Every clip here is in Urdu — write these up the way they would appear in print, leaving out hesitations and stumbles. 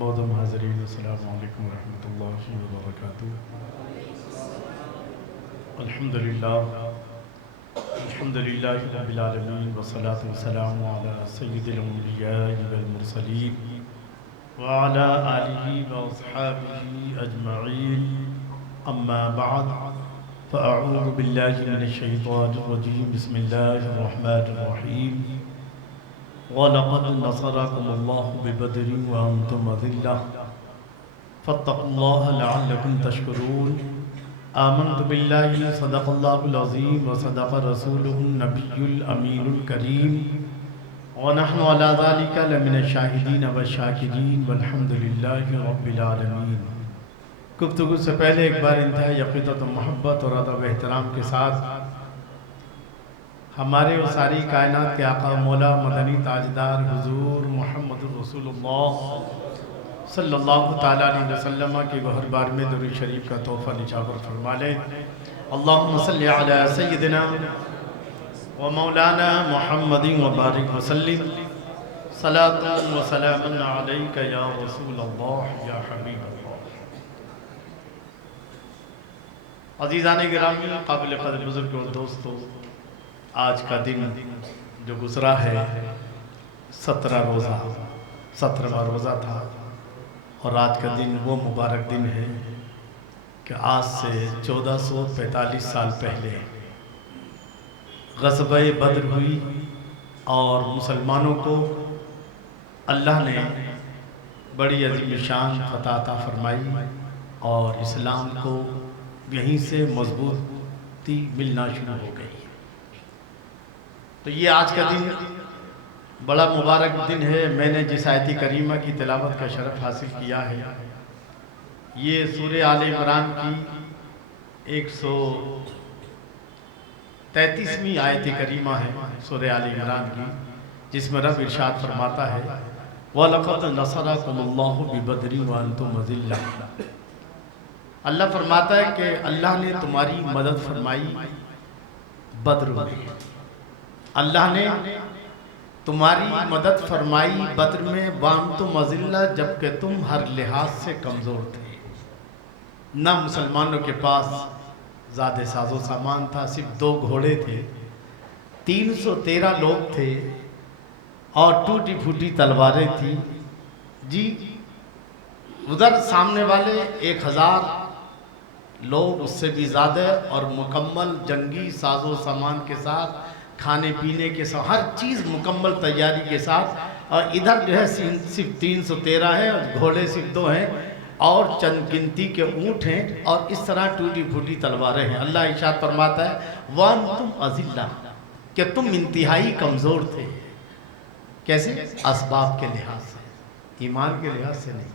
معظم حاضرین السلام علیکم ورحمۃ اللہ وبرکاتہ۔ الحمدللہ الحمدللہ رب العالمین والصلاة والسلام علی سید الانبیاء والمرسلین وعلی آلہ واصحابہ اجمعین، اما بعد فاعوذ باللہ من الشیطان الرجیم، بسم اللہ الرحمن الرحیم۔ وَلَقَدْ نَصَرَكُمُ اللَّهُ بِبَدْرٍ وَأَنْتُمْ أَذِلَّةٌ فَاتَّقُوا اللَّهَ لَعَلَّكُمْ تَشْكُرُونَ۔ آمنت باللہ صدق اللہ العظیم وصدق رسولہ النبی الامین الکریم، ونحن علی ذلک لمن الشاہدین والشاکرین والحمد للہ رب العالمین۔ گفتگو سے پہلے ایک بار انتہائی عقیدت و محبت اور ادب و احترام کے ساتھ ہمارے و ساری کائنات کے آقا مولا مدنی تاجدار حضور محمد رسول اللہ صلی اللہ تعالیٰ علیہ وسلم کے گوہر بار میں درود شریف کا تحفہ نچھاور فرما لیں۔ اللہم صلی علی سیدنا و مولانا محمد و بارک وسلم، صلاۃ و سلام علیک یا رسول اللہ یا حبیب اللہ۔ عزیزان گرامی، قابل قدر بزرگ اور دوستو، آج کا دن جو گزرا ہے 17واں روزہ تھا، اور آج کا دن وہ مبارک دن ہے کہ آج سے 1445 سال پہلے غزوہ بدر ہوئی اور مسلمانوں کو اللہ نے بڑی عظیم شان فتح عطا فرمائی اور اسلام کو یہیں سے مضبوطی ملنا شروع ہو گئی۔ تو یہ آج کا دن بڑا مبارک دن ہے۔ میں نے جس آیت کریمہ کی تلاوت کا شرف حاصل کیا ہے، یہ سورہ آل عمران کی 133ویں آیت کریمہ ہے، سورہ آل عمران کی، جس میں رب ارشاد فرماتا ہے وَلَقَدْ نَصَرَكُمُ اللَّهُ بِبَدْرٍ وَأَنْتُمْ أَذِلَّةٌ۔ اللہ فرماتا ہے کہ اللہ نے تمہاری مدد فرمائی بدر میں، اللہ نے تمہاری مدد فرمائی بدر میں، وَأَنْتُمْ أَذِلَّةٌ، جبکہ تم ہر لحاظ سے کمزور تھے۔ نہ مسلمانوں کے پاس زیادہ ساز و سامان تھا، صرف 2 گھوڑے تھے، 313 لوگ تھے اور ٹوٹی پھوٹی تلواریں تھیں۔ جی ادھر سامنے والے 1000 لوگ، اس سے بھی زیادہ، اور مکمل جنگی ساز و سامان کے ساتھ، کھانے پینے کے ساتھ، ہر چیز مکمل تیاری کے ساتھ، اور ادھر جو ہے صرف 313 ہے، اور گھوڑے صرف 2 ہیں، اور چند گنتی کے اونٹ ہیں، اور اس طرح ٹوٹی پھوٹی تلواریں ہیں۔ اللہ ارشاد فرماتا ہے وَأَنْتُمْ أَذِلَّةٌ، کہ تم انتہائی کمزور تھے۔ کیسے؟ اسباب کے لحاظ سے، ایمان کے لحاظ سے نہیں۔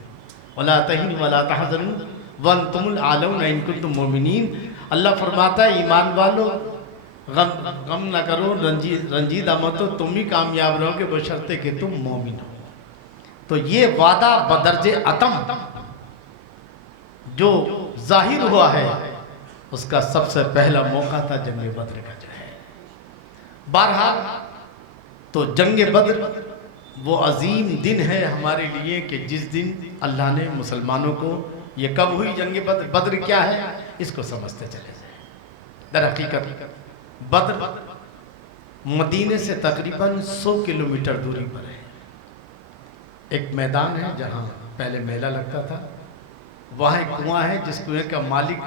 وَلَا تَهِنُوا وَلَا تَحْزَنُوا وَأَنْتُمُ الْأَعْلَوْنَ إِن كُنتُم مُؤْمِنِينَ۔ اللہ فرماتا ہے ایمان والو غم نہ کرو، رنجیدہ مت ہو، تم ہی کامیاب رہو گے بشرطے کہ تم مومن ہو۔ تو یہ وعدہ بدرج عتم جو ظاہر ہوا ہے، اس کا سب سے پہلا موقع تھا جنگ بدر کا جو ہے۔ بہرحال تو جنگ بدر وہ عظیم دن ہے ہمارے لیے کہ جس دن اللہ نے مسلمانوں کو، یہ کب ہوئی جنگ بدر؟ بدر کیا ہے اس کو سمجھتے چلے جائیں۔ در حقیقت بدر مدینے سے تقریباً 100 کلومیٹر دوری پر ہے۔ ایک میدان ہے جہاں پہلے میلہ لگتا تھا، وہاں ایک کنواں ہے جس کنویں کا مالک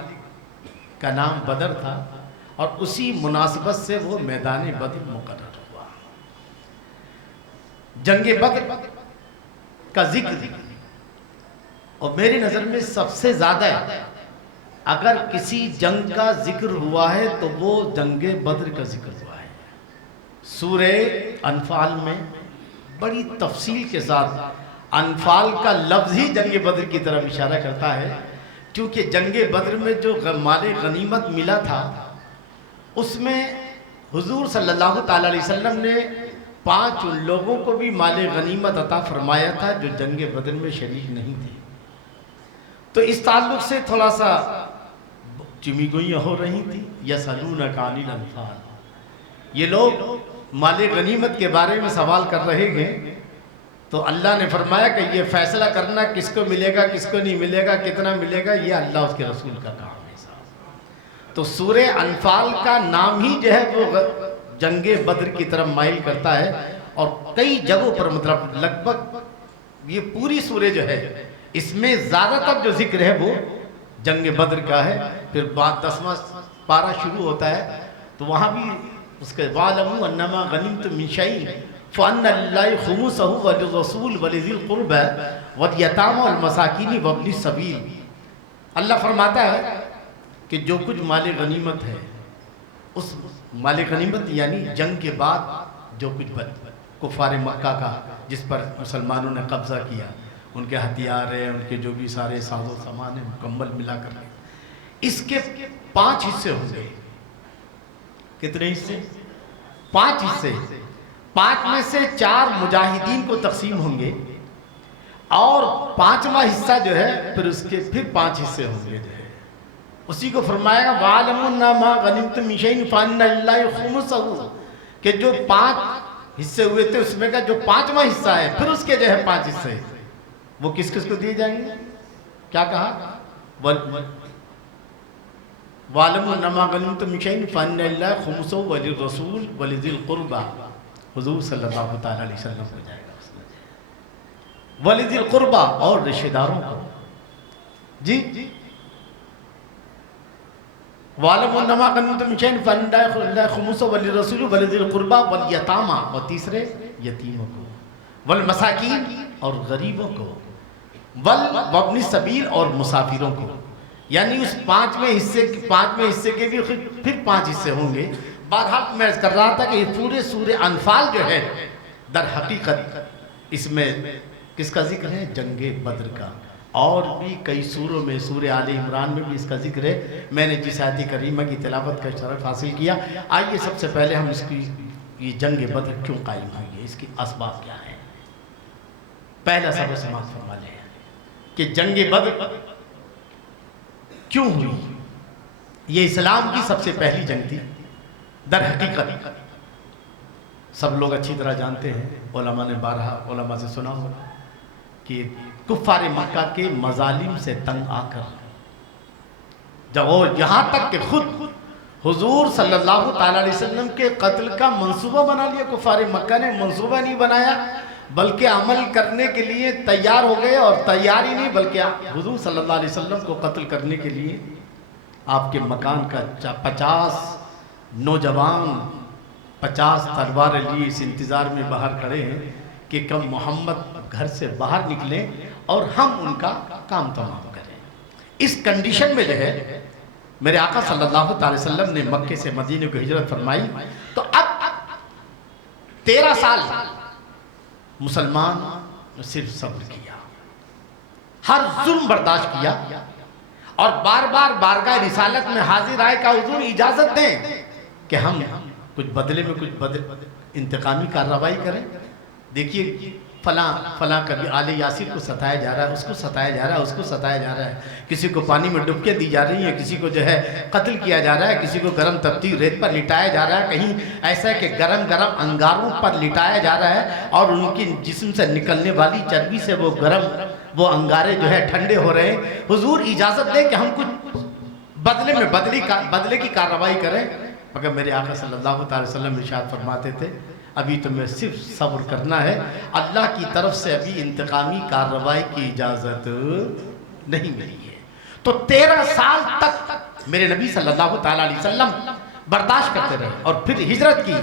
کا نام بدر تھا، اور اسی مناسبت سے وہ میدان بدر مقرر ہوا۔ جنگ بدر کا ذکر، اور میری نظر میں سب سے زیادہ اگر کسی جنگ کا ذکر ہوا ہے تو وہ جنگ بدر کا ذکر ہوا ہے۔ سورہ انفال میں بڑی تفصیل کے ساتھ، انفال کا لفظ ہی جنگ بدر کی طرف اشارہ کرتا ہے، کیونکہ جنگ بدر میں جو مال غنیمت ملا تھا، اس میں حضور صلی اللہ تعالیٰ علیہ وسلم نے 5 لوگوں کو بھی مال غنیمت عطا فرمایا تھا جو جنگ بدر میں شریک نہیں تھے۔ تو اس تعلق سے تھوڑا سا چمی گوئیاں ہو رہی تھی، یسألونک عن الانفال، یہ لوگ مال غنیمت کے بارے میں سوال کر رہے ہیں تو اللہ نے فرمایا کہ یہ فیصلہ کرنا کس کو ملے گا کس کو نہیں ملے گا کتنا ملے گا یہ اللہ اس کے رسول کا کام ہے صاحب۔ تو سورہ انفال کا نام ہی جو ہے وہ جنگ بدر کی طرف مائل کرتا ہے، اور کئی جگہوں پر مطلب لگ بھگ یہ پوری سورہ جو ہے اس میں زیادہ تر جو ذکر ہے وہ جنگ بدر کا ہے۔ پھر بعد 10واں پارہ شروع ہوتا ہے تو وہاں بھی اس کے وَاعْلَمُوا أَنَّمَا غَنِمْتُم مِّن شَيْءٍ فَأَنَّ لِلَّهِ خُمُسَهُ وَلِلرَّسُولِ وَلِذِي الْقُرْبَىٰ وَالْيَتَامَىٰ وَالْمَسَاكِينِ وَابْنِ السَّبِيلِ۔ اللہ فرماتا ہے کہ جو کچھ مال غنیمت ہے، اس مال غنیمت یعنی جنگ کے بعد جو کچھ کفار مکہ کا جس پر مسلمانوں نے قبضہ کیا، ان کے ہتھیار ہیں، ان کے جو بھی سارے ساز و سامان ہیں، مکمل ملا کر اس کے 5 حصے ہوں گے۔ کتنے حصے؟ 5 حصے۔ 5 میں سے 4 مجاہدین کو تقسیم ہوں گے، اور 5واں حصہ جو ہے پھر اس کے پھر 5 حصے ہوں گے جو ہے اسی کو فرمائے گا وَعَلَمُوا أَنَّمَا غَنِمْتُم مِّن شَيْءٍ فَأَنَّ لِلَّهِ خُمُسَهُ، کہ جو 5 حصے ہوئے تھے اس میں کا جو 5واں حصہ ہے پھر اس کے جو ہے 5 حصے وہ کس کس کو دیے جائیں گے؟ کیا کہا؟ وَعَلَمُوا أَنَّمَا غَنِمْتُم مِّن شَيْءٍ فَأَنَّ لِلَّهِ خُمُسَهُ وَلِلرَّسُولِ وَلِذِي الْقُرْبَىٰ، حضور صلی اللہ تعالیٰ علیہ وسلم ہو جائے گا اس میں، وَلِذِي الْقُرْبَىٰ اور رشتہ داروں کو۔ جی وَعَلَمُوا أَنَّمَا غَنِمْتُم مِّن شَيْءٍ فَأَنَّ لِلَّهِ خُمُسَهُ وَلِلرَّسُولِ وَلِذِي الْقُرْبَىٰ وَالْيَتَامَىٰ، اور تیسرے یتیموں کو، وَالْمَسَاکِین اور غریبوں کو، وَابْنِ السَّبِیلِ اور مسافروں کو۔ یعنی اس 5ویں حصے کے بھی پھر 5 حصے ہوں گے۔ بہرحال میں کر رہا تھا کہ یہ پورے سورہ انفال جو ہے در حقیقت اس میں کس کا ذکر ہے؟ جنگ بدر کا۔ اور بھی کئی سوروں میں، سورہ آل عمران میں بھی اس کا ذکر ہے۔ میں نے جس آیت کریمہ کی تلاوت کا شرف حاصل کیا، آئیے سب سے پہلے ہم اس کی یہ جنگ بدر کیوں قائم ہوئی ہے، اس کی اسباب کیا ہیں۔ پہلا سبب سماعت فرما لیں کہ جنگ بدر کیوں ہوئی۔ یہ اسلام کی سب سے پہلی جنگ تھی۔ در حقیقت سب لوگ اچھی طرح جانتے ہیں، علماء نے بارہا علماء سے سنا ہوگا کہ کفار مکہ کے مظالم سے تنگ آ کر جب وہ یہاں تک کہ خود حضور صلی اللہ تعالیٰ علیہ وسلم کے قتل کا منصوبہ بنا لیا، کفار مکہ نے منصوبہ نہیں بنایا بلکہ عمل کرنے کے لیے تیار ہو گئے، اور تیار ہی نہیں بلکہ حضور صلی اللہ علیہ وسلم کو قتل کرنے کے لیے آپ کے مکان کا 50 نوجوان 50 تلواریں لیے اس انتظار میں باہر کھڑے ہیں کہ کب محمد گھر سے باہر نکلیں اور ہم ان کا کام تمام کریں۔ اس کنڈیشن میں جو ہے میرے آقا صلی اللہ تعالی وسلم نے مکے سے مدینے کو ہجرت فرمائی، تو اب 13 سال مسلمان نے صرف صبر کیا، ہر ظلم برداشت کیا، اور بار بار بارگاہ رسالت میں حاضر آئے کہ حضور اجازت دیں کہ ہم کچھ بدلے میں کچھ انتقامی کارروائی کریں۔ دیکھیے فلاں کبھی آل یاسر کو ستایا جا رہا ہے، اس کو ستایا جا رہا ہے، اس کو ستایا جا رہا ہے، کسی کو پانی میں ڈبکیاں دی جا رہی ہیں، کسی کو جو ہے قتل کیا جا رہا ہے، کسی کو گرم تپتی ریت پر لٹایا جا رہا ہے، کہیں ایسا ہے کہ گرم گرم انگاروں پر لٹایا جا رہا ہے، اور ان کی جسم سے نکلنے والی چربی سے وہ انگارے جو ہے ٹھنڈے ہو رہے ہیں۔ حضور اجازت دیں کہ ہم کچھ بدلے میں بدلے کی کارروائی کریں، مگر میرے آقا صلی اللہ تعالی وسلم ارشاد فرماتے تھے ابھی تمہیں صرف صبر کرنا ہے، اللہ کی طرف سے ابھی انتقامی کارروائی کی اجازت نہیں ملی ہے۔ تو 13 سال تک میرے نبی صلی اللہ تعالی علیہ وسلم برداشت کرتے رہے اور پھر ہجرت کی۔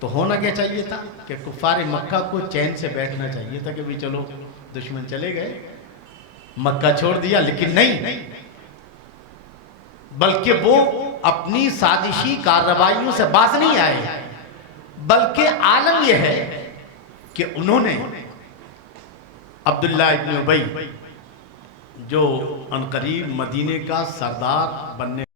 تو ہونا کیا چاہیے تھا کہ کفار مکہ کو چین سے بیٹھنا چاہیے تھا کہ بھی چلو دشمن چلے گئے، مکہ چھوڑ دیا، لیکن نہیں، بلکہ وہ اپنی سازشی کارروائیوں سے باز نہیں آئے، بلکہ عالم یہ ہے کہ انہوں نے عبداللہ ابن ابی جو عنقریب مدینے کا سردار بننے